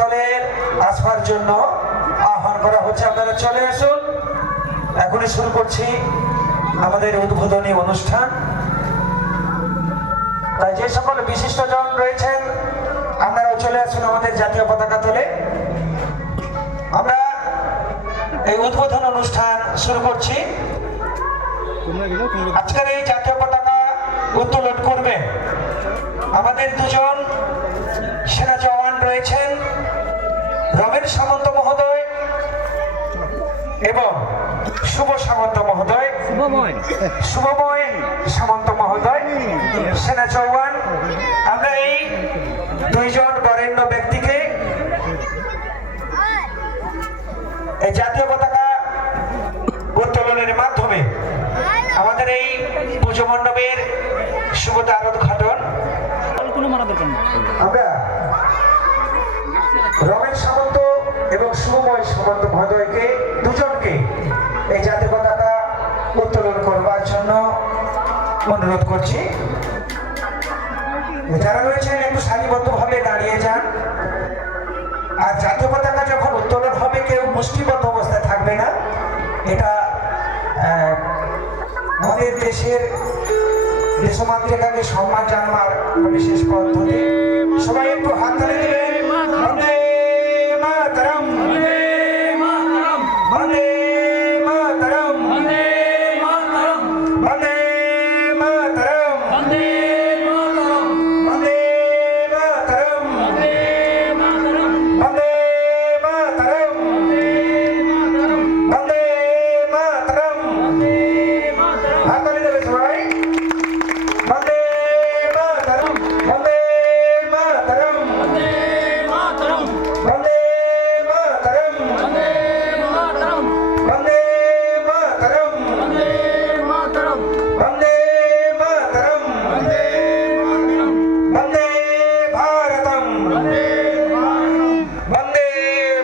পতাকাতলের আসবার জন্য আহ্বান করা হচ্ছে। আপনারা চলে আসুন। এখনই শুরু করছি আমাদের উদ্বোধনী অনুষ্ঠান। তাই যে সকল বিশিষ্টজন রয়েছেন আপনারাও চলে আসুন আমাদের জাতীয় পতাকা তোলে। আমরা এই উদ্বোধন অনুষ্ঠান শুরু করছি। আজকের এই জাতীয় পতাকা উত্তোলন করবেন আমাদের দুজন সেনা জওয়ান রয়েছেন, রমেন সামন্ত মহোদয় এবং শুভ সামন্ত মহোদয়, শুভময় সামন্ত মহোদয়, সেনা জওয়ান। আমরা এই দুইজন বরেণ্য ব্যক্তিকে এই জাতীয় পতাকা উত্তোলনের মাধ্যমে আমাদের এই পুজো মণ্ডপের শুভ দ্বার উদ্ঘাটন। আমরা রমেন সামন্ত এবং শুভময় সামন্ত মহোদয়কে দুজনকে এই জাতীয় পতাকা উত্তোলন করবার জন্য অনুরোধ করছি। যারা রয়েছেন একটু সারিবদ্ধভাবে দাঁড়িয়ে যান। আর জাতীয় পতাকা যখন উত্তোলন হবে কেউ মুষ্টিবদ্ধ অবস্থায় থাকবে না। এটা আমাদের দেশের দেশমাতৃকাকে সম্মান জানাবার বিশেষ পদ্ধতি। সবাই একটু হাত তালি দিবেন। বন্দে মাতরম, বন্দে মাতরম, বন্দে মাতরম, বন্দে মাতরম, বন্দে মাতরম, বন্দে মাতরম, বন্দে মাতরম, বন্দে মাতরম, বন্দে মাতরম, বন্দে মাতরম, বন্দে মাতরম। হাত তালি দেবে সবাই। বন্দে মাতরম, বন্দে মাতরম, বন্দে মাতরম, বন্দে মাতরম, বন্দে মাতরম, বন্দে মাতরম, বন্দে মাতরম, বন্দে মাতরম, বন্দে মাতরম, বন্দে ভারতম, বন্দে ভারতম, বন্দে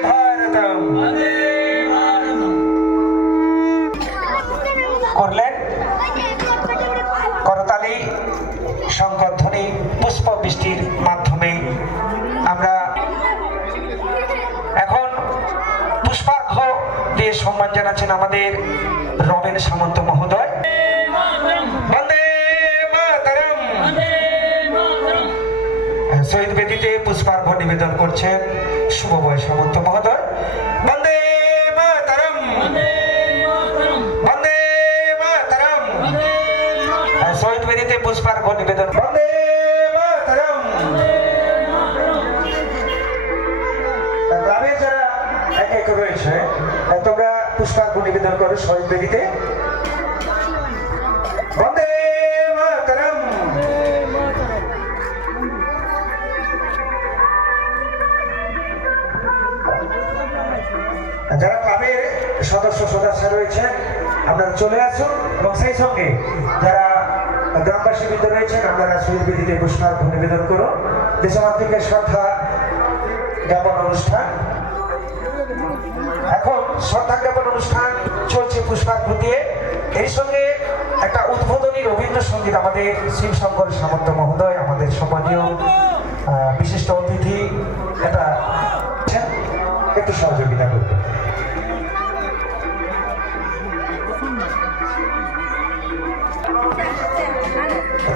ভারতম, বন্দে ভারতম করলেন। করতালি, শঙ্খধ্বনি, পুষ্প বৃষ্টির মাধ্যমে আমরা এখন পুষ্পার্ঘ দিয়ে সম্মান জানাচ্ছেন আমাদের রমেন সামন্ত মহোদয়। বন্দে মাতরম। শহীদ বেদিতে পুষ্পার্ঘ নিবেদন করছেন শুভময় সামন্ত মহোদয়। বন্দে মাতরম, বন্দে মাতরম। শহীদ বেদিতে পুষ্পার্ঘ নিবেদন। বন্দে মাতরম। গ্রামের যারা এক এক রয়েছে তোমরা পুষ্পার্ঘ নিবেদন করো শহীদ বেদিতে। বন্দে মাতরম। যারা ক্লাবের সদস্য রয়েছেন আপনারা চলে আসুন এবং সেই সঙ্গে যারা গ্রামবাসী বৃন্দ রয়েছেন আপনারা শহীদ বেদিতে পুষ্পার্ঘ নিবেদন করুন। দেশমাতৃকের শ্রদ্ধা জ্ঞাপন অনুষ্ঠান। এখন শ্রদ্ধা জ্ঞাপন অনুষ্ঠান চলছে পুষ্পার্ঘ দিয়ে। এই সঙ্গে একটা উদ্বোধনী রবীন্দ্রসঙ্গীত আমাদের শিবশঙ্কর সামন্ত মহোদয়, আমাদের সম্মানীয় বিশিষ্ট অতিথি, এটা একটু সহযোগিতা করবে।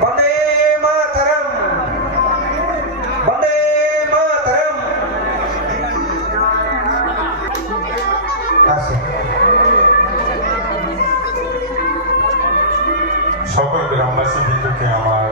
বন্দে মাতরম, বন্দে মাতরম। সকল গ্রামবাসী বৃন্দকে আমার